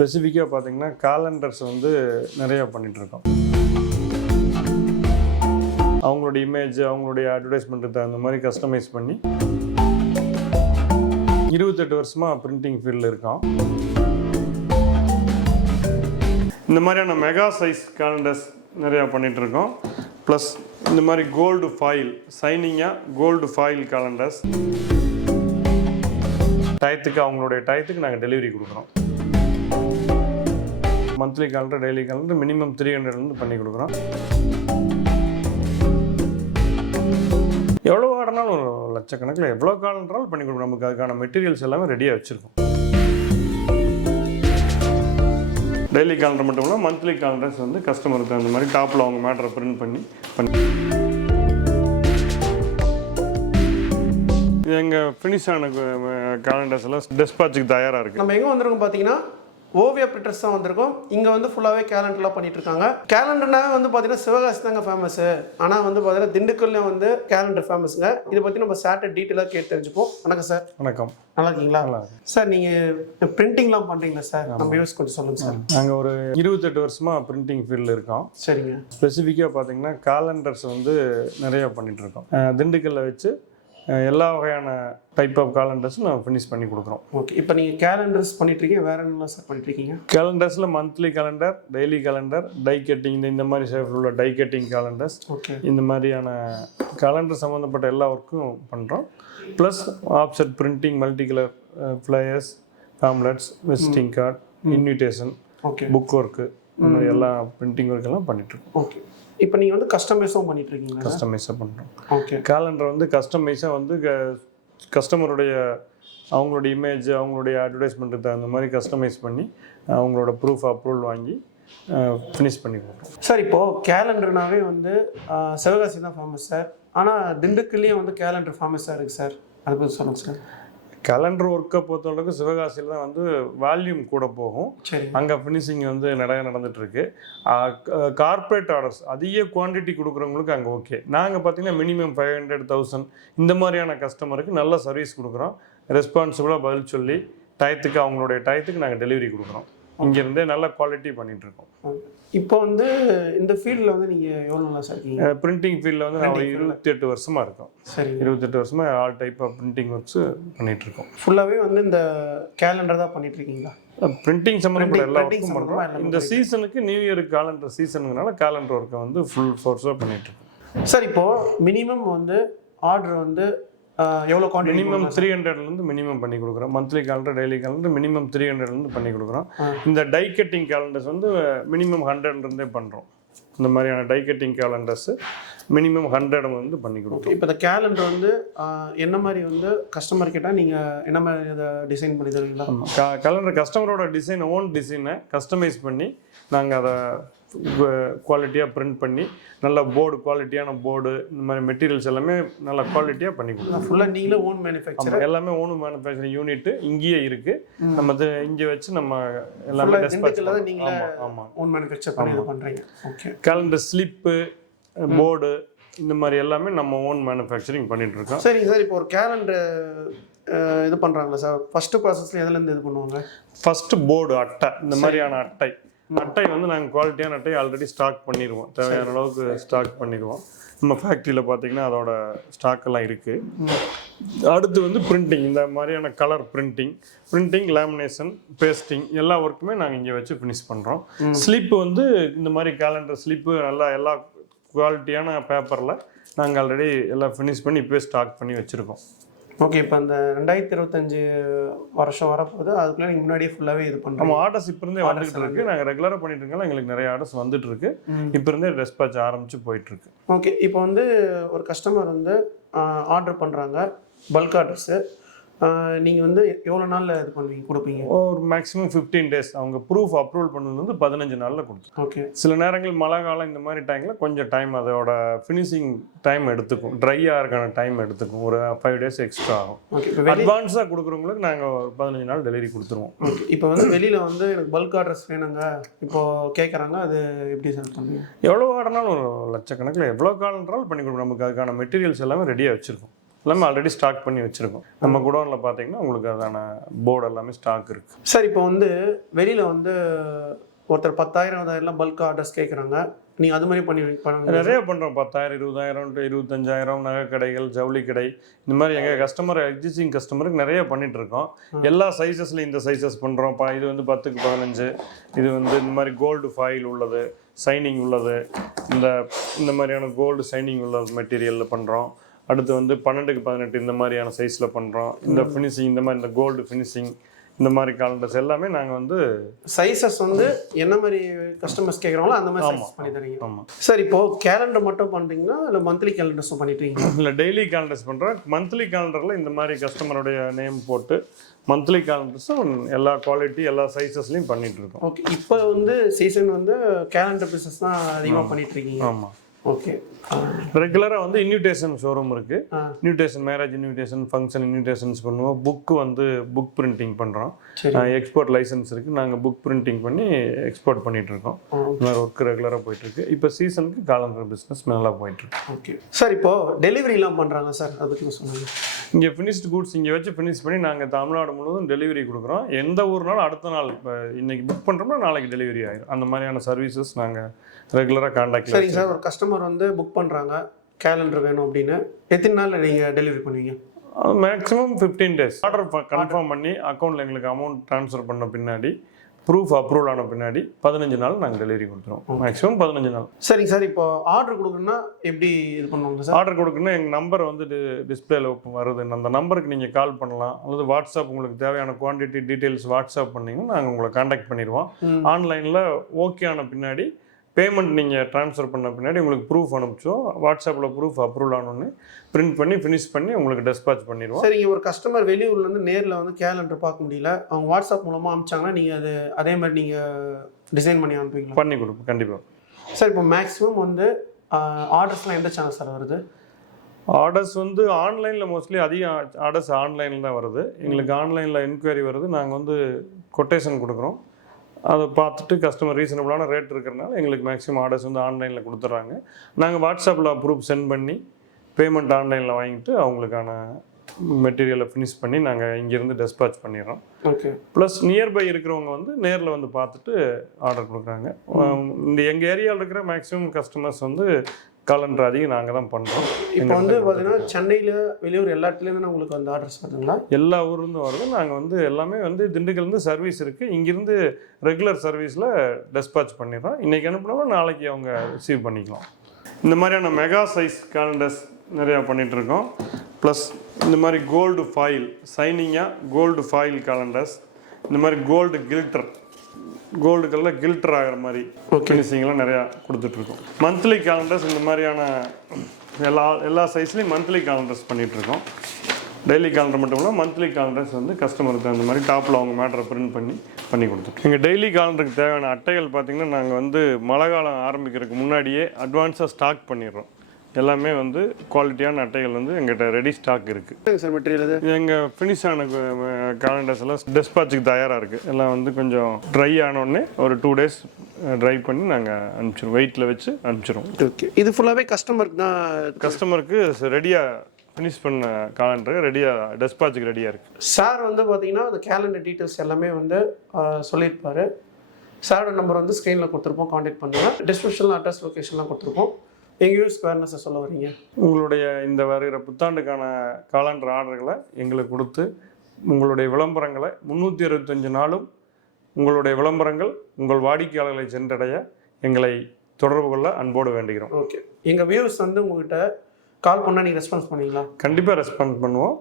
ஸ்பெசிஃபிக்காக பார்த்தீங்கன்னா காலண்டர்ஸ் வந்து நிறையா பண்ணிகிட்ருக்கோம் அவங்களோட இமேஜ் அவங்களுடைய அட்வர்டைஸ்மெண்ட்டுக்கு தகுந்த மாதிரி கஸ்டமைஸ் பண்ணி இருபத்தெட்டு வருஷமாக பிரிண்டிங் ஃபீல்டில் இருக்கோம். இந்த மாதிரியான மெகா சைஸ் கேலண்டர்ஸ் நிறையா பண்ணிகிட்ருக்கோம் இருக்கோம் ப்ளஸ் இந்த மாதிரி கோல்டு ஃபாயில் சைனிங்காக கோல்டு ஃபாயில் கேலண்டர்ஸ் டயத்துக்கு அவங்களுடைய டயத்துக்கு நாங்கள் டெலிவரி கொடுக்குறோம். Monthly calendar daily calendar minimum three ஹண்ட்ரட்லேருந்து பண்ணி கொடுக்குறோம். எவ்வளோ ஆடினாலும் ஒரு லட்சக்கணக்கில் எவ்வளோ காலன்றாலும் பண்ணி கொடுக்கணும் நமக்கு அதுக்கான மெட்டீரியல்ஸ் எல்லாமே ரெடியாக வச்சுருக்கோம். டெய்லி கேலண்டர் மட்டும் இல்லாமல் மந்த்லி கேலண்டர்ஸ் வந்து கஸ்டமருக்கு அந்த மாதிரி டாப்பில் அவங்க மேட்டரை பிரிண்ட் பண்ணி பண்ணி. இது எங்கள் ஃபினிஷ் ஆன கேலண்டர்ஸ் எல்லாம் டெஸ்பாச்சுக்கு தயாராக இருக்குது நம்ம எங்கே வந்திருக்கோம் பார்த்தீங்கன்னா ஓவியா பிரிண்டர்ஸ் தான் வந்திருக்கோம். இங்கே வந்து ஃபுல்லாகவே கேலண்டர்லாம் பண்ணிட்டு இருக்காங்க கேலண்டர்னாவே வந்து பார்த்தீங்கன்னா சிவகாசி தாங்க ஃபேமஸ் ஆனால் வந்து பார்த்தீங்கன்னா திண்டுக்கல்லையும் வந்து கேலண்டர் ஃபேமஸுங்க இதை பற்றி நம்ம சார்ட்டை டீட்டெயிலாக கேட்டு தெரிஞ்சுப்போம். வணக்கம் சார் வணக்கம். நல்லா இருக்கீங்களா? சார் நீங்கள் பிரிண்டிங்லாம் பண்ணுறீங்களா சார் நம்ம யூஸ் கொஞ்சம் சொல்லுங்கள் சார் நாங்கள் ஒரு இருபத்தெட்டு வருஷமாக பிரிண்டிங் ஃபீல்டில் இருக்கோம். சரிங்க. ஸ்பெசிஃபிக்காக பார்த்தீங்கன்னா காலண்டர்ஸ் வந்து நிறையா பண்ணிட்டு இருக்கோம் அஹ் திண்டுக்கல்ல வச்சு எல்லா வகையான டைப் ஆஃப் காலண்டர்ஸும் நான் ஃபினிஷ் பண்ணி கொடுக்குறோம். ஓகே இப்போ நீங்கள் கேலண்டர்ஸ் பண்ணிட்டு இருக்கீங்க வேற என்னலாம் சார் பண்ணிட்டு இருக்கீங்க கேலண்டர்ஸில் monthly calendar daily calendar die cutting இந்த இந்த மாதிரி ஷேப்பில் உள்ள டை கட்டிங் கேலண்டர்ஸ் ஓகே இந்த மாதிரியான கேலண்டர் சம்மந்தப்பட்ட எல்லா ஒர்க்கும் பண்ணுறோம் plus offset printing multi colour flyers pamphlets visiting card invitation okay book work இந்த மாதிரி எல்லா பிரிண்டிங் ஒர்க் எல்லாம் பண்ணிட்டுருக்கோம். ஓகே. இப்போ நீங்கள் வந்து கஸ்டமைஸும் பண்ணிட்டு இருக்கீங்களா கஸ்டமைஸாக பண்ணுறோம் ஓகே. கேலண்டர் வந்து கஸ்டமைஸாக வந்து கஸ்டமருடைய அவங்களோட இமேஜ் அவங்களுடைய அட்வர்டைஸ்மெண்ட்டுக்கு தகுந்த மாதிரி கஸ்டமைஸ் பண்ணி அவங்களோட ப்ரூஃப் அப்ரூவல் வாங்கி ஃபினிஷ் பண்ணி கொடுக்குறோம் சார் இப்போ கேலண்டர்னாவே வந்து சிவகாசி தான் ஃபேமஸ் சார் ஆனால் திண்டுக்கல்லையும் வந்து கேலண்டர் ஃபேமஸாக இருக்குது சார் அதை பற்றி சொல்லுங்கள் சார் கேலண்டர் ஒர்க்கை பொறுத்தளவுக்கு சிவகாசியில் தான் வந்து வால்யூம் கூட போகும். அங்கே ஃபினிஷிங் வந்து நிறைய நடந்துட்டு இருக்கு கார்ப்பரேட் ஆர்டர்ஸ் அதிக குவாண்டிட்டி கொடுக்குறவங்களுக்கு அங்கே ஓகே நாங்கள் பார்த்தீங்கன்னா மினிமம் ஃபைவ் ஹண்ட்ரட் தௌசண்ட் இந்த மாதிரியான கஸ்டமருக்கு நல்ல சர்வீஸ் கொடுக்குறோம். ரெஸ்பான்சிபிளாக பதில் சொல்லி டயத்துக்கு அவங்களுடைய டயத்துக்கு நாங்கள் டெலிவரி கொடுக்குறோம். இங்கேருந்தே நல்ல குவாலிட்டி பண்ணிட்டு இருக்கோம் இப்போ வந்து இந்த ஃபீல்டில் வந்து நீங்கள் எவ்வளோ நல்லா சார் பிரிண்டிங் ஃபீல்டில் வந்து நான் இருபத்தி எட்டு வருஷமாக இருக்கோம். சரி இருபத்தெட்டு வருஷமாக all type of printing works பண்ணிட்டு இருக்கோம் ஃபுல்லாகவே வந்து இந்த கேலண்டர் தான் பண்ணிட்டு இருக்கீங்களா பிரிண்டிங் சம்மந்தப்பட்ட எல்லா ஒர்க்கும் பண்ணுறோம் இந்த சீசனுக்கு நியூ இயர் காலண்டர் சீசனுங்கனால காலண்டர் ஒர்க்கை வந்து ஃபுல் ஃபோர்ஸாக பண்ணிட்டு இருக்கோம் சார் இப்போ மினிமம் வந்து ஆர்டர் வந்து எவ்வளோ குவான்டிட்டி மினிமம் த்ரீ ஹண்ட்ரட்லேருந்து மினிமம் பண்ணி கொடுக்குறோம். Monthly calendar daily calendar minimum three ஹண்ட்ரட்லேருந்து பண்ணி கொடுக்குறோம். இந்த டை கட்டிங் கேலண்டர்ஸ் வந்து மினிமம் ஹண்ட்ரட்லேருந்தே பண்ணுறோம் இந்த மாதிரியான die cutting calendars minimum hundred வந்து பண்ணி கொடுக்குறோம். இப்போ இந்த கேலண்டர் வந்து என்ன மாதிரி வந்து கஸ்டமர் கேட்டால் நீங்கள் என்ன மாதிரி இதை டிசைன் பண்ணி தருவீங்களா? கேலண்டர் கஸ்டமரோட டிசைன் ஓன் டிசைனை கஸ்டமைஸ் பண்ணி நாங்கள் அதை குவாலிட்டியாக பிரிண்ட் பண்ணி நல்ல போர்டு குவாலிட்டியான போர்டு இந்த மாதிரி மெட்டீரியல்ஸ் எல்லாமே நல்ல குவாலிட்டியாக பண்ணி கொடுக்குறோம் ஃபுல்லாக நீங்களே ஓன் மேனுஃபேக்சர் எல்லாமே ஓன் மேனுஃபேக்சரிங் யூனிட் இங்கேயே இருக்கு. நம்ம இங்கே வச்சு நம்ம எல்லாமே ஆமாம் ஓன் மேனுஃபேக்சர் பண்ணுறீங்க ஓகே கேலண்டர் ஸ்லிப்பு போர்டு இந்த மாதிரி எல்லாமே நம்ம ஓன் மேனுஃபேக்சரிங் பண்ணிட்டு இருக்கோம். சரிங்க சார் இப்போ ஒரு கேலண்டர் இது பண்ணுறாங்களா சார் ஃபஸ்ட்டு ப்ராசஸில் எதுலேருந்து இது பண்ணுவாங்க? ஃபர்ஸ்ட் போர்டு அட்டை இந்த மாதிரியான அட்டை. அட்டை வந்து நாங்கள் குவாலிட்டியான அட்டை ஆல்ரெடி ஸ்டாக் பண்ணிடுவோம் தேவையான அளவுக்கு ஸ்டாக் பண்ணிடுவோம் நம்ம ஃபேக்ட்ரியில் பார்த்தீங்கன்னா அதோட ஸ்டாக் எல்லாம் இருக்குது அடுத்து வந்து பிரிண்டிங் இந்த மாதிரியான colour printing printing lamination pasting எல்லா ஒர்க்குமே நாங்கள் இங்கே வச்சு ஃபினிஷ் பண்ணுறோம் ஸ்லிப்பு வந்து இந்த மாதிரி கேலண்டர் ஸ்லிப்பு நல்லா எல்லா குவாலிட்டியான பேப்பரில் நாங்கள் ஆல்ரெடி எல்லாம் ஃபினிஷ் பண்ணி இப்போயே ஸ்டாக் பண்ணி வச்சுருக்கோம். ஓகே இப்போ அந்த ரெண்டாயிரத்தி இருபத்தஞ்சு வருஷம் வரப்போகுது. அதுக்குள்ளே நீங்கள் முன்னாடியே ஃபுல்லாகவே இது பண்ணுறோம் நம்ம ஆர்டர்ஸ் இப்போ இருந்தே வந்துட்டு இருக்கு. நாங்கள் ரெகுலராக பண்ணிட்டு இருக்கோம் எங்களுக்கு நிறைய ஆர்டர்ஸ் வந்துட்டு இருக்கு. இப்போ இருந்தே டெஸ்பாச் ஆரம்பிச்சு போயிட்டு இருக்கு. ஓகே இப்போ வந்து ஒரு கஸ்டமர் வந்து ஆர்டர் பண்ணுறாங்க பல்க் ஆர்டர்ஸு நீங்கள் வந்து எவ்வளோ நாளில் இது பண்ணுவீங்க கொடுப்பீங்க? ஒரு மேக்ஸிமம் ஃபிஃப்டீன் டேஸ் அவங்க ப்ரூஃப் அப்ரூவல் பண்ணது வந்து பதினஞ்சு நாளில் கொடுத்துரும். ஓகே சில நேரங்கள் மழை காலம் இந்த மாதிரி டைமில் கொஞ்சம் டைம் அதோட ஃபினிஷிங் டைம் எடுத்துக்கும். ட்ரையாக இருக்கான டைம் எடுத்துக்கும். ஒரு ஃபைவ் டேஸ் எக்ஸ்ட்ரா ஆகும். அட்வான்ஸாக கொடுக்குறவங்களுக்கு நாங்கள் ஒரு பதினஞ்சு நாள் டெலிவரி கொடுத்துருவோம். ஓகே இப்போ வந்து வெளியில் வந்து எனக்கு பல்க் ஆர்டர்ஸ் வேணுங்க. இப்போ கேட்குறாங்க அது எப்படி சார் பண்ணுவீங்க? எவ்வளோ ஆடினாலும் ஒரு லட்சக்கணக்கில் எவ்வளோ காலன்றாலும் பண்ணி கொடுக்குறோம் நமக்கு அதுக்கான மெட்டீரியல்ஸ் எல்லாமே ரெடியாக வச்சுருக்கோம். எல்லாமே ஆல்ரெடி ஸ்டாக் பண்ணி வச்சுருக்கோம். நம்ம குடோனில் பார்த்தீங்கன்னா உங்களுக்கு அதான போர்டு எல்லாமே ஸ்டாக் இருக்குது சார் இப்போ வந்து வெளியில் வந்து ஒருத்தர் பத்தாயிரம் இருபதாயிரம்லாம் பல்க் ஆர்டர்ஸ் கேட்குறாங்க நீங்கள் அது மாதிரி பண்ணி பண்ணுங்க நிறைய பண்ணுறோம் பத்தாயிரம் இருபதாயிரம் டு இருபத்தஞ்சாயிரம் நகை கடைகள் ஜவுளி கடை. இந்த மாதிரி எங்கள் கஸ்டமர் எக்ஸிஸ்டிங் கஸ்டமருக்கு நிறைய பண்ணிட்டு இருக்கோம். எல்லா சைஸஸ்லையும் இந்த சைஸஸ் பண்ணுறோம் இது வந்து பத்துக்கு பதினஞ்சு. இது வந்து இந்த மாதிரி கோல்டு ஃபாயில் உள்ளது சைனிங் உள்ளது. இந்த இந்த மாதிரியான கோல்டு சைனிங் உள்ள மெட்டீரியலில் பண்ணுறோம் அடுத்து வந்து பன்னெண்டுக்கு பதினெட்டு இந்த மாதிரியான சைஸில் பண்ணுறோம் இந்த ஃபினிஷிங் இந்த மாதிரி இந்த கோல்டு ஃபினிஷிங் இந்த மாதிரி காலண்டர்ஸ் எல்லாமே நாங்கள் வந்து சைஸஸ் வந்து என்ன மாதிரி கஸ்டமர்ஸ் கேட்குறாங்களோ அந்த மாதிரி சைஸ் பண்ணி தரீங்க. ஆமாம் சார் இப்போ கேலண்டர் மட்டும் பண்ணுறீங்களா இல்லை மந்த்லி கேலண்டர்ஸும் பண்ணிட்டு இருக்கீங்களா? இல்லை டெய்லி கேலண்டர்ஸ் பண்ணுறோம் மந்த்லி கேலண்டரில் இந்த மாதிரி கஸ்டமருடைய நேம் போட்டு மந்த்லி கேலண்டர்ஸும் எல்லா குவாலிட்டி எல்லா சைஸஸ்லையும் பண்ணிட்டு இருக்கோம். ஓகே இப்போ வந்து சீசன் வந்து கேலண்டர் பிஸ்னஸ் தான் அதிகமாக பண்ணிட்டு இருக்கீங்க. ஆமாம் ஓகே ரெகுலராக வந்து இன்விடேஷன் ஷோரூம் இருக்குது. Invitation marriage invitation function invitations பண்ணுவோம். புக்கு வந்து புக் பிரிண்டிங் பண்ணுறோம் எக்ஸ்போர்ட் லைசன்ஸ் இருக்குது நாங்கள் புக் பிரிண்டிங் பண்ணி எக்ஸ்போர்ட் ஆ. இந்த மாதிரி ஒர்க் ரெகுலராக போயிட்டுருக்கு இப்போ சீசனுக்கு காலண்டர் பிஸ்னஸ் நல்லா போயிட்டுருக்கு ஓகே சார் இப்போ டெலிவரிலாம் பண்ணுறாங்க சார் அதை பற்றி சொல்லுங்க. இங்கே ஃபினிஷ்டு கூட்ஸ் இங்கே வச்சு ஃபினிஷ் பண்ணி நாங்கள் தமிழ்நாடு முழுவதும் டெலிவரி கொடுக்குறோம். எந்த ஊர்னாலும் அடுத்த நாள் இப்போ இன்னைக்கு புக் பண்ணுறோம்னா நாளைக்கு டெலிவரி ஆயிடும் அந்த மாதிரியான சர்வீசஸ் நாங்கள் ரெகுலராக காண்டாக்டில் சரிங்க சார் ஒரு கஸ்டமர் வந்து புக் பண்ணுறாங்க கேலண்டர் வேணும் அப்படின்னு. எத்தனை நாளில் நீங்கள் டெலிவரி பண்ணுவீங்க? Maximum fifteen days order confirm பண்ணி அக்கௌண்ட்டில் எங்களுக்கு அமௌண்ட் ட்ரான்ஸ்ஃபர் பண்ண பின்னாடி ப்ரூஃப் அப்ரூவல் ஆன பின்னாடி பதினஞ்சு நாள் நாங்கள் டெலிவரி கொடுத்துருவோம். மேக்ஸிமம் பதினஞ்சு நாள். சரிங்க சார் இப்போ ஆர்டர் கொடுக்கணும்னா எப்படி இது பண்ணுவாங்க சார்? ஆர்டர் கொடுக்கணும்னா எங்கள் நம்பர் வந்து டிஸ்பிளேல வருது. அந்த நம்பருக்கு நீங்கள் கால் பண்ணலாம். அல்லது வாட்ஸ்அப் உங்களுக்கு தேவையான குவான்டிட்டி டீட்டெயில்ஸ் வாட்ஸ்அப் பண்ணீங்கன்னா நாங்கள் உங்களை காண்டாக்ட் பண்ணிடுவோம். ஆன்லைனில் ஓகே ஆன பின்னாடி பேமெண்ட் நீங்கள் ட்ரான்ஸ்ஃபர் பண்ண பின்னாடி உங்களுக்கு ப்ரூஃப் அனுப்பிச்சோம் வாட்ஸ்அப்பில் ப்ரூஃப் அப்ரூவல் ஆனோன்னு பிரிண்ட் பண்ணி ஃபினிஷ் பண்ணி உங்களுக்கு டெஸ்பாச் பண்ணிடுவோம். சரிங்க ஒரு கஸ்டமர் வெளியூர்லேருந்து நேரில் வந்து கேலண்டர் பார்க்க முடியல. அவங்க வாட்ஸ்அப் மூலமாக அனுப்பிச்சாங்கன்னா நீங்கள் அது அதே மாதிரி நீங்கள் டிசைன் பண்ணி அனுப்புவீங்களா? பண்ணி கொடுப்போம் கண்டிப்பாக சார் இப்போ மேக்ஸிமம் வந்து ஆர்டர்ஸ்லாம் எந்த சேனல் சார் வருது? ஆர்டர்ஸ் வந்து ஆன்லைனில் மோஸ்ட்லி அதிக ஆர்டர்ஸ் ஆன்லைனில் தான் வருது. எங்களுக்கு ஆன்லைனில் என்கொயரி வருது. நாங்கள் வந்து கொட்டேஷன் கொடுக்குறோம். அதை பார்த்துட்டு கஸ்டமர் ரீசனபிளான ரேட் இருக்கிறனால எங்களுக்கு மேக்ஸிமம் ஆர்டர்ஸ் வந்து ஆன்லைனில் கொடுத்துட்றாங்க. நாங்கள் வாட்ஸ்அப்பில் ப்ரூஃப் சென்ட் பண்ணி பேமெண்ட் ஆன்லைனில் வாங்கிட்டு அவங்களுக்கான மெட்டீரியலை ஃபினிஷ் பண்ணி நாங்கள் இங்கேருந்து டெஸ்பாச் பண்ணிடுறோம். ஓகே ப்ளஸ் நியர்பை இருக்கிறவங்க வந்து நேரில் வந்து பார்த்துட்டு ஆர்டர் கொடுக்குறாங்க. இந்த எங்கள் ஏரியாவில் இருக்கிற மேக்ஸிமம் கஸ்டமர்ஸ் வந்து காலண்டர் அதிகம் நாங்கள் தான் பண்ணுறோம் இப்போ வந்து பார்த்தீங்கன்னா சென்னையில் வெளியூர் எல்லா இடத்துலேருந்து உங்களுக்கு அந்த ஆர்டர்ஸ் வருதுங்களா எல்லா ஊர்லேருந்து வருது நாங்கள் வந்து எல்லாமே வந்து திண்டுக்கல்லேருந்து சர்வீஸ் இருக்குது இங்கேருந்து ரெகுலர் சர்வீஸில் டெஸ்பாச் பண்ணிடுறோம். இன்றைக்கி அனுப்புனோம்னா நாளைக்கு அவங்க ரிசீவ் பண்ணிக்கலாம். இந்த மாதிரியான மெகா சைஸ் கேலண்டர்ஸ் நிறையா பண்ணிகிட்ருக்கோம் ப்ளஸ் இந்த மாதிரி கோல்டு ஃபாயில் சைனிங்காக கோல்டு ஃபாயில் கேலண்டர்ஸ் இந்த மாதிரி கோல்டு கில்டர் கோல்டு கலரில் கில்டர் ஆகிற மாதிரி ஃபினிஷிங்லாம் நிறையா கொடுத்துட்ருக்கோம் மந்த்லி கேலண்டர்ஸ் இந்த மாதிரியான எல்லா எல்லா சைஸ்லேயும் மந்த்லி கேலண்டர்ஸ் பண்ணிகிட்ருக்கோம் டெய்லி கேலண்டர் மட்டும் இல்லை மந்த்லி கேலண்டர்ஸ் வந்து கஸ்டமருக்கு அந்த மாதிரி டாப்பில் அவங்க மேட்டரை பிரிண்ட் பண்ணி பண்ணி கொடுத்துருக்கோம் எங்கள் டெய்லி கேலண்டருக்கு தேவையான அட்டைகள் பார்த்திங்கன்னா நாங்கள் வந்து மழை காலம் ஆரம்பிக்கிறதுக்கு முன்னாடியே அட்வான்ஸாக ஸ்டாக் பண்ணிடுறோம். எல்லாமே வந்து குவாலிட்டியான அட்டைகள் வந்து எங்கிட்ட ரெடி ஸ்டாக் இருக்குது சார் மெட்டீரியல் இது எங்கள் ஃபினிஷ் ஆன கேலண்டர்ஸ் எல்லாம் டெஸ்பாச்சுக்கு தயாராக இருக்குது எல்லாம் வந்து கொஞ்சம் ட்ரை ஆனோடனே ஒரு டூ டேஸ் ட்ரை பண்ணி நாங்கள் அனுப்பிச்சிடுவோம் வெயிட்டில் வச்சு அனுப்பிச்சிடுவோம் ஓகே இது ஃபுல்லாகவே கஸ்டமருக்கு தான் கஸ்டமருக்கு ரெடியாக ஃபினிஷ் பண்ண காலண்டர் ரெடியாக டெஸ்பாச்சுக்கு ரெடியாக இருக்குது சார் வந்து பார்த்தீங்கன்னா அந்த கேலண்டர் டீட்டெயில்ஸ் எல்லாமே வந்து சொல்லியிருப்பாரு. சாரோட நம்பர் வந்து ஸ்க்ரீனில் கொடுத்துருப்போம் காண்டாக்ட் பண்ணுங்கள் டிஸ்கிரிப்ஷனில் அட்ரஸ் லொக்கேஷன்லாம் கொடுத்துருப்போம். எங்கள் ஸ்கொயர்னஸை சொல்ல வரீங்க உங்களுடைய இந்த வருகிற புத்தாண்டுக்கான காலண்டர் ஆர்டர்களை எங்களுக்கு கொடுத்து உங்களுடைய விளம்பரங்களை முந்நூற்றி அறுபத்தஞ்சு நாளும் உங்களுடைய விளம்பரங்கள் உங்கள் வாடிக்கையாளர்களை சென்றடைய எங்களை தொடர்பு கொள்ள அன்போடு வேண்டுகிறோம். ஓகே எங்கள் வியூஸ் வந்து உங்ககிட்ட கால் பண்ணால் நீங்கள் ரெஸ்பான்ஸ் பண்ணுவீங்களா? கண்டிப்பாக ரெஸ்பான்ஸ் பண்ணுவோம்.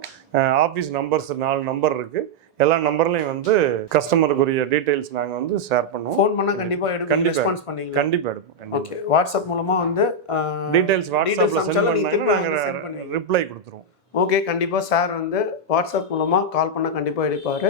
ஆஃபீஸ் நம்பர்ஸ் நாலு நம்பர் இருக்குது எல்லா நம்பர்லையும் வந்து கஸ்டமருக்குரிய டீட்டெயில்ஸ் நாங்கள் வந்து ஷேர் பண்ணுவோம். ஃபோன் பண்ணால் கண்டிப்பாக எடுக்க கண்டிப்பா. ரெஸ்பான்ஸ் பண்ணுவீங்களா? கண்டிப்பாக எடுப்போம். கண்டிப்பாக ஓகே வாட்ஸ்அப் மூலமாக வந்து டீட்டெயில்ஸ் வாட்ஸ்அப்பில் சென்ட் பண்ணாங்கன்னா send நாங்கள். ரிப்ளை கொடுத்துருவோம். ஓகே கண்டிப்பாக சார் வந்து வாட்ஸ்அப் மூலமாக கால் பண்ணால் கண்டிப்பாக எடுப்பார்.